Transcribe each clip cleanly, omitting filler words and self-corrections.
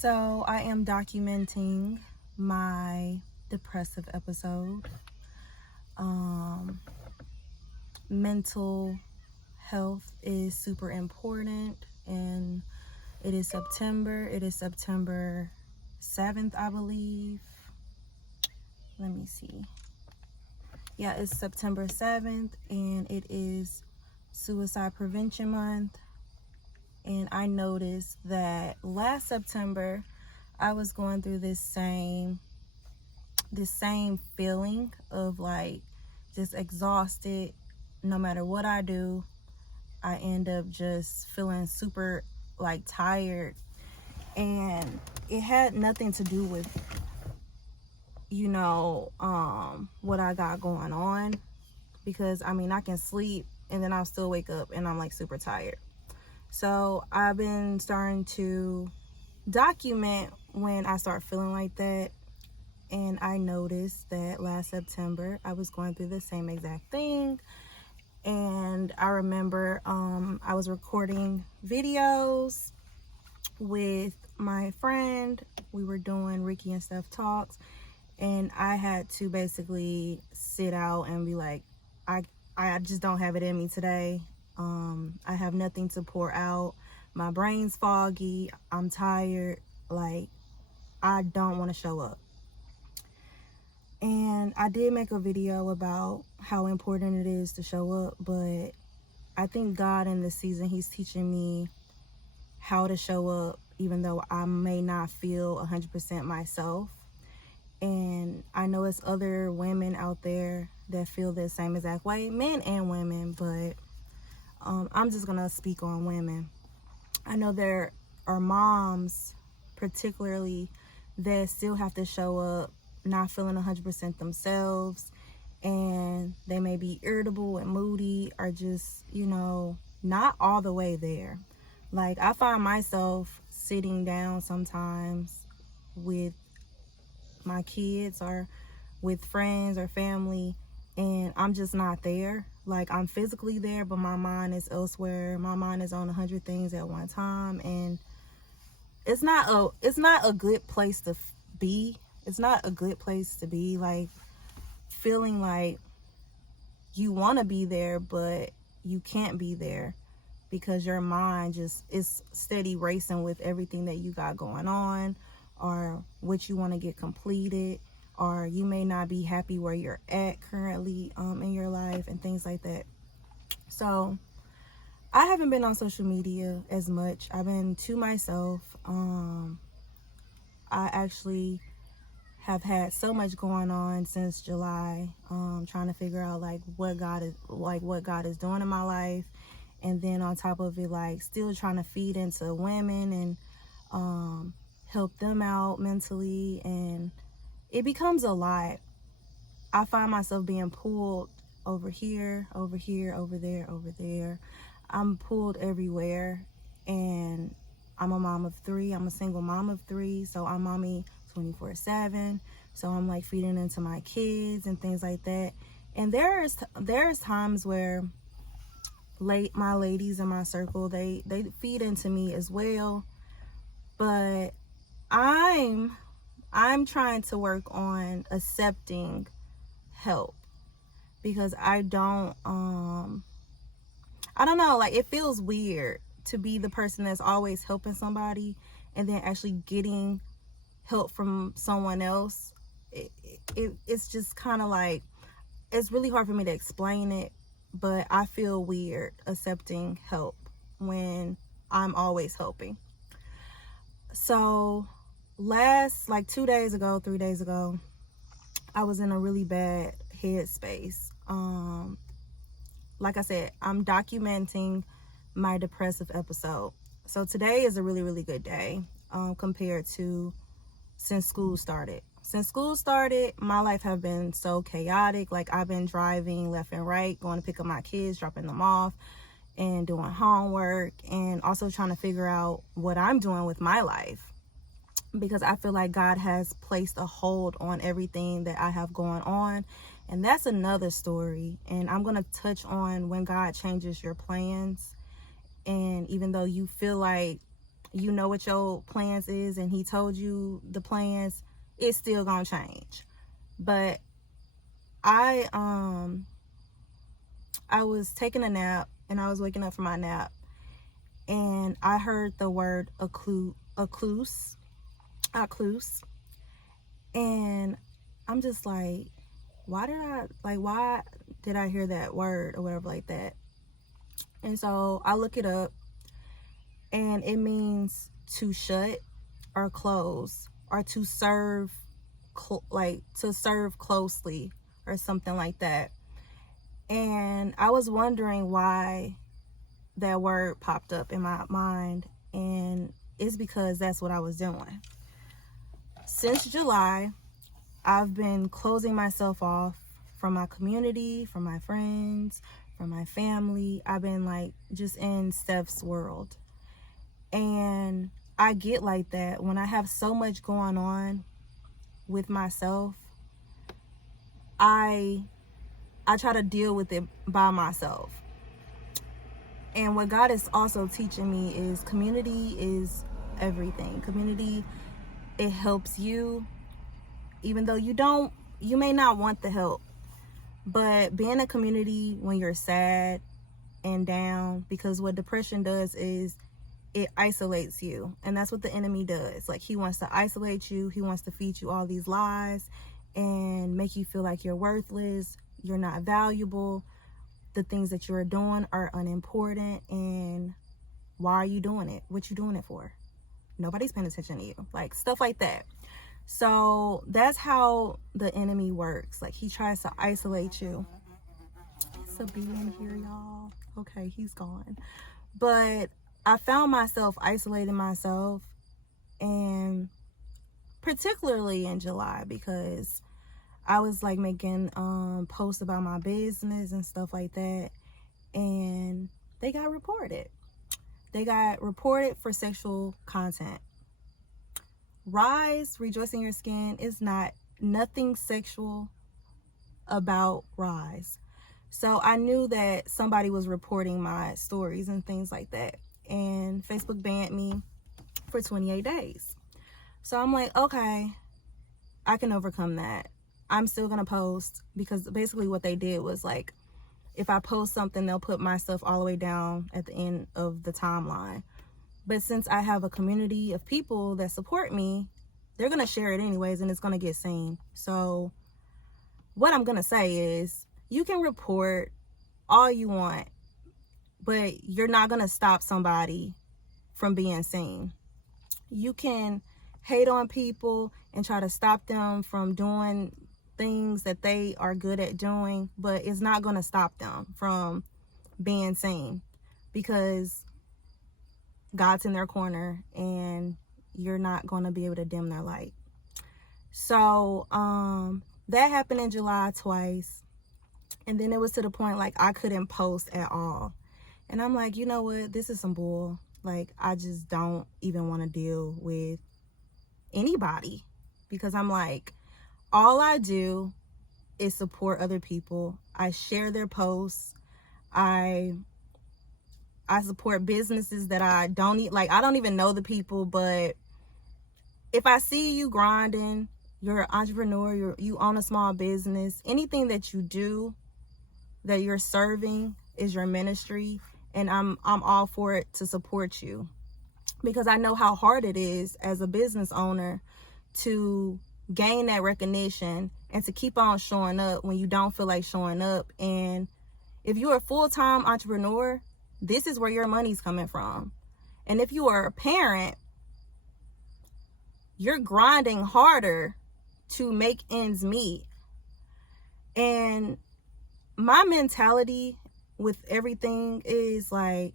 So I am documenting my depressive episode. Mental health is super important, and it is September. It is September 7th, I believe. Let me see. Yeah, it's September 7th, and it is Suicide Prevention Month. And I noticed that last September, I was going through this same feeling of like just exhausted. No matter what I do, I end up just feeling super like tired, and it had nothing to do with what I got going on, because I mean I can sleep and then I'll still wake up and I'm like super tired. So I've been starting to document when I start feeling like that. And I noticed that last September I was going through the same exact thing. And I remember I was recording videos with my friend. We were doing Ricky and Steph talks, and I had to basically sit out and be like, I just don't have it in me today. I have nothing to pour out. My brain's foggy. I'm tired. Like, I don't want to show up. And I did make a video about how important it is to show up, but I think God in this season, he's teaching me how to show up even though I may not feel 100% myself. And I know it's other women out there that feel the same exact way, men and women, but I'm just gonna speak on women. I know there are moms particularly that still have to show up not feeling 100% themselves, and they may be irritable and moody, or just not all the way there. Like, I find myself sitting down sometimes with my kids or with friends or family, and I'm just not there. Like, I'm physically there, but my mind is elsewhere. My mind is on 100 things at one time, and it's not a good place to be. It's not a good place to be, like, feeling like you want to be there, but you can't be there because your mind just is steady racing with everything that you got going on, or what you want to get completed, or you may not be happy where you're at currently in your life, and things like that. So I haven't been on social media as much. I've been to myself. I actually have had so much going on since July, trying to figure out like what God is doing in my life, and then on top of it, like, still trying to feed into women and help them out mentally, and it becomes a lot. I find myself being pulled over here, over here, over there, over there. I'm pulled everywhere, and I'm a mom of three. I'm a single mom of three, so I'm mommy 24/7. So I'm like feeding into my kids and things like that. And there's times where my ladies in my circle, they feed into me as well, but I'm trying to work on accepting help, because I don't know, like, it feels weird to be the person that's always helping somebody and then actually getting help from someone else. It's just kind of like, it's really hard for me to explain it, but I feel weird accepting help when I'm always helping. So like 3 days ago, I was in a really bad headspace. Like I said, I'm documenting my depressive episode. So today is a really, really good day compared to since school started. Since school started, my life have been so chaotic. Like, I've been driving left and right, going to pick up my kids, dropping them off, and doing homework, and also trying to figure out what I'm doing with my life, because I feel like God has placed a hold on everything that I have going on. And that's another story. And I'm going to touch on when God changes your plans. And even though you feel like you know what your plans is and he told you the plans, it's still gonna change. But I was taking a nap, and I was waking up from my nap, and I heard the word occluse, and I'm just like, why did I hear that word or whatever like that? And so I look it up, and it means to shut or close, or to serve, to serve closely or something like that. And I was wondering why that word popped up in my mind, and it's because that's what I was doing. Since July, I've been closing myself off from my community, from my friends, from my family. I've been like just in Steph's world. And I get like that when I have so much going on with myself. I try to deal with it by myself. And what God is also teaching me is community is everything. Community, it helps you, even though you may not want the help. But being a community when you're sad and down, because what depression does is it isolates you. And that's what the enemy does. Like, he wants to isolate you. He wants to feed you all these lies and make you feel like you're worthless, you're not valuable, the things that you're doing are unimportant, and why are you doing it? What you doing it for? Nobody's paying attention to you. Like, stuff like that. So that's how the enemy works. Like, he tries to isolate you. It's a bee in here, y'all. Okay, he's gone. But I found myself isolating myself, and particularly in July, because I was like making posts about my business and stuff like that, and they got reported. They got reported for sexual content. Rise, Rejoice in Your Skin, is nothing sexual about Rise. So I knew that somebody was reporting my stories and things like that, and Facebook banned me for 28 days. So I'm like, okay, I can overcome that. I'm still gonna post, because basically what they did was, like, if I post something, they'll put my stuff all the way down at the end of the timeline. But since I have a community of people that support me, they're gonna share it anyways, and it's gonna get seen. So what I'm gonna say is, you can report all you want, but you're not gonna stop somebody from being seen. You can hate on people and try to stop them from doing things that they are good at doing, but it's not going to stop them from being seen, because God's in their corner, and you're not going to be able to dim their light. So that happened in July twice, and then it was to the point like I couldn't post at all. And I'm like, you know what, this is some bull. Like, I just don't even want to deal with anybody, because I'm like, all I do is support other people. I share their posts. I support businesses that I don't I don't even know the people, but if I see you grinding, you're an entrepreneur, you own a small business, anything that you do that you're serving is your ministry, and I'm all for it to support you, because I know how hard it is as a business owner to gain that recognition and to keep on showing up when you don't feel like showing up. And if you're a full-time entrepreneur, this is where your money's coming from. And if you are a parent, you're grinding harder to make ends meet. And my mentality with everything is like,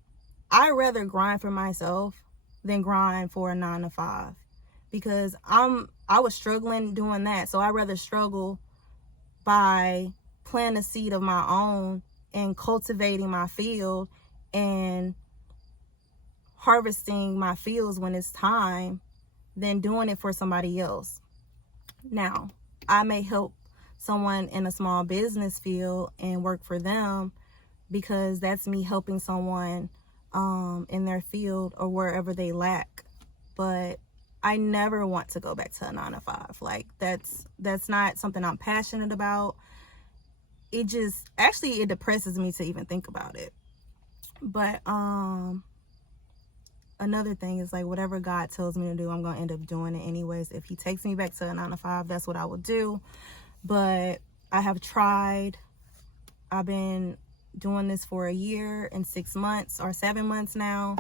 I'd rather grind for myself than grind for a 9-to-5, because I was struggling doing that. So I'd rather struggle by planting a seed of my own and cultivating my field and harvesting my fields when it's time than doing it for somebody else. Now, I may help someone in a small business field and work for them, because that's me helping someone in their field or wherever they lack. but I never want to go back to a 9 to 5. Like, that's not something I'm passionate about. It just, actually, it depresses me to even think about it. But another thing is, like, whatever God tells me to do, I'm gonna end up doing it anyways. If he takes me back to a 9 to 5, that's what I will do. But I have tried. I've been doing this for a year and 6 months or 7 months now,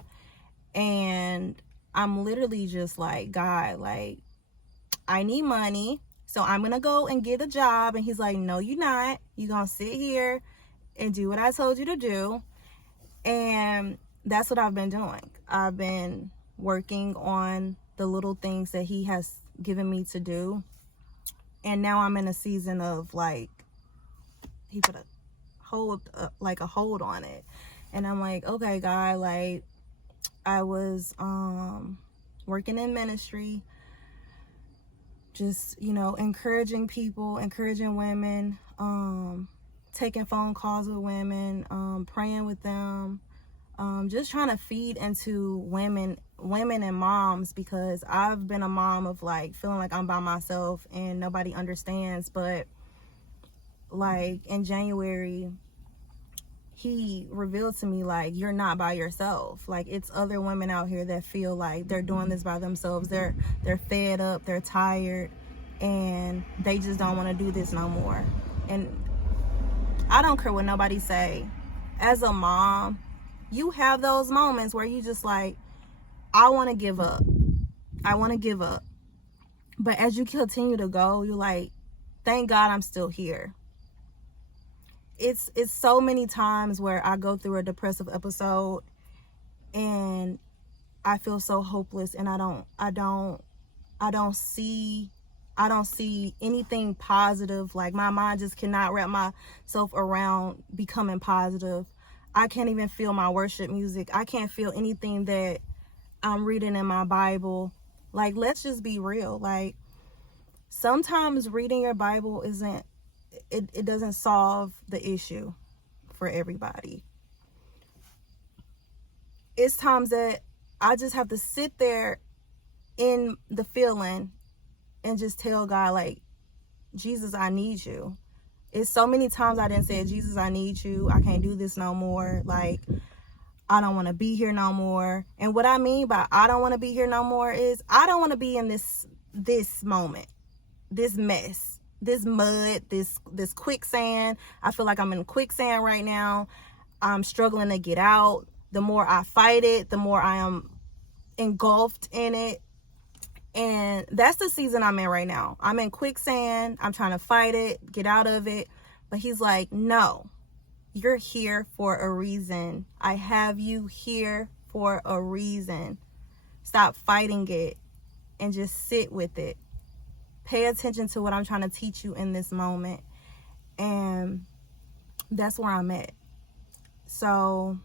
and I'm literally just like, God, like, I need money, so I'm gonna go and get a job. And he's like, no, you're not. You're gonna sit here and do what I told you to do. And that's what I've been doing. I've been working on the little things that he has given me to do. And now I'm in a season of, like, he put a hold on it. And I'm like, okay, God, like, I was working in ministry, just, encouraging people, encouraging women, taking phone calls with women, praying with them, just trying to feed into women and moms, because I've been a mom of, like, feeling like I'm by myself and nobody understands. But, like, in January, he revealed to me, like, you're not by yourself. Like, it's other women out here that feel like they're doing this by themselves. They're fed up, they're tired, and they just don't want to do this no more. And I don't care what nobody say. As a mom, you have those moments where you just like, I want to give up. I want to give up. But as you continue to go, you're like, thank God I'm still here. It's so many times where I go through a depressive episode and I feel so hopeless, and I don't see anything positive. Like, my mind just cannot wrap myself around becoming positive. I can't even feel my worship music. I can't feel anything that I'm reading in my Bible. Like, let's just be real. Like, sometimes reading your Bible it doesn't solve the issue for everybody. It's times that I just have to sit there in the feeling and just tell God, like, Jesus, I need you. It's so many times I didn't say, Jesus, I need you. I can't do this no more. Like, I don't want to be here no more. And what I mean by I don't want to be here no more is I don't want to be in this moment, this mess, this mud, this quicksand. I feel like I'm in quicksand right now. I'm struggling to get out. The more I fight it, the more I am engulfed in it. And that's the season I'm in right now. I'm in quicksand. I'm trying to fight it, get out of it. But he's like, no, you're here for a reason. I have you here for a reason. Stop fighting it and just sit with it. Pay attention to what I'm trying to teach you in this moment. And that's where I'm at. So,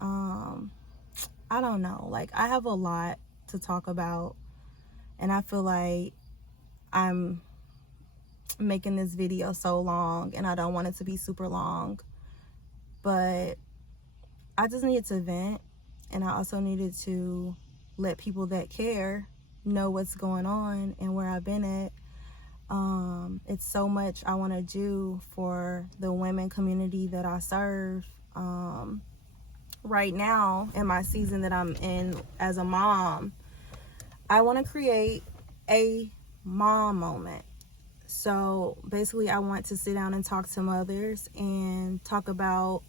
I don't know. Like, I have a lot to talk about. And I feel like I'm making this video so long, and I don't want it to be super long. But I just needed to vent, and I also needed to let people that care know what's going on and where I've been at. It's so much I want to do for the women community that I serve. Right now, in my season that I'm in as a mom, I want to create a mom moment. So basically, I want to sit down and talk to mothers and talk about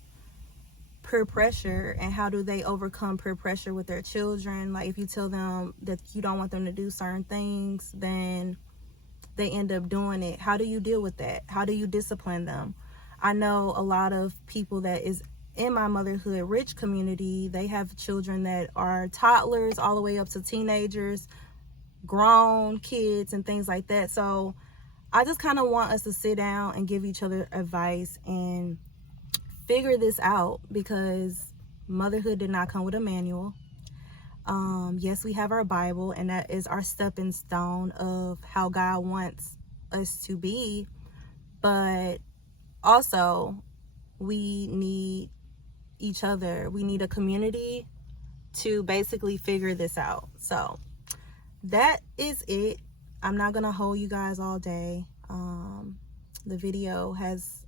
peer pressure and how do they overcome peer pressure with their children. Like, if you tell them that you don't want them to do certain things, then they end up doing it. How do you deal with that? How do you discipline them? I know a lot of people that is in my motherhood rich community, they have children that are toddlers all the way up to teenagers, grown kids, and things like that. So I just kind of want us to sit down and give each other advice and figure this out, because motherhood did not come with a manual. Yes, we have our Bible, and that is our stepping stone of how God wants us to be. But also, we need each other. We need a community to basically figure this out. So that is it. I'm not gonna hold you guys all day. The video has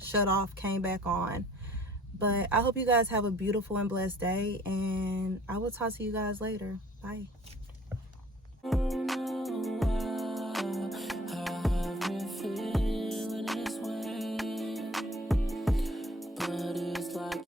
shut off, came back on, but I hope you guys have a beautiful and blessed day, and I will talk to you guys later. Bye.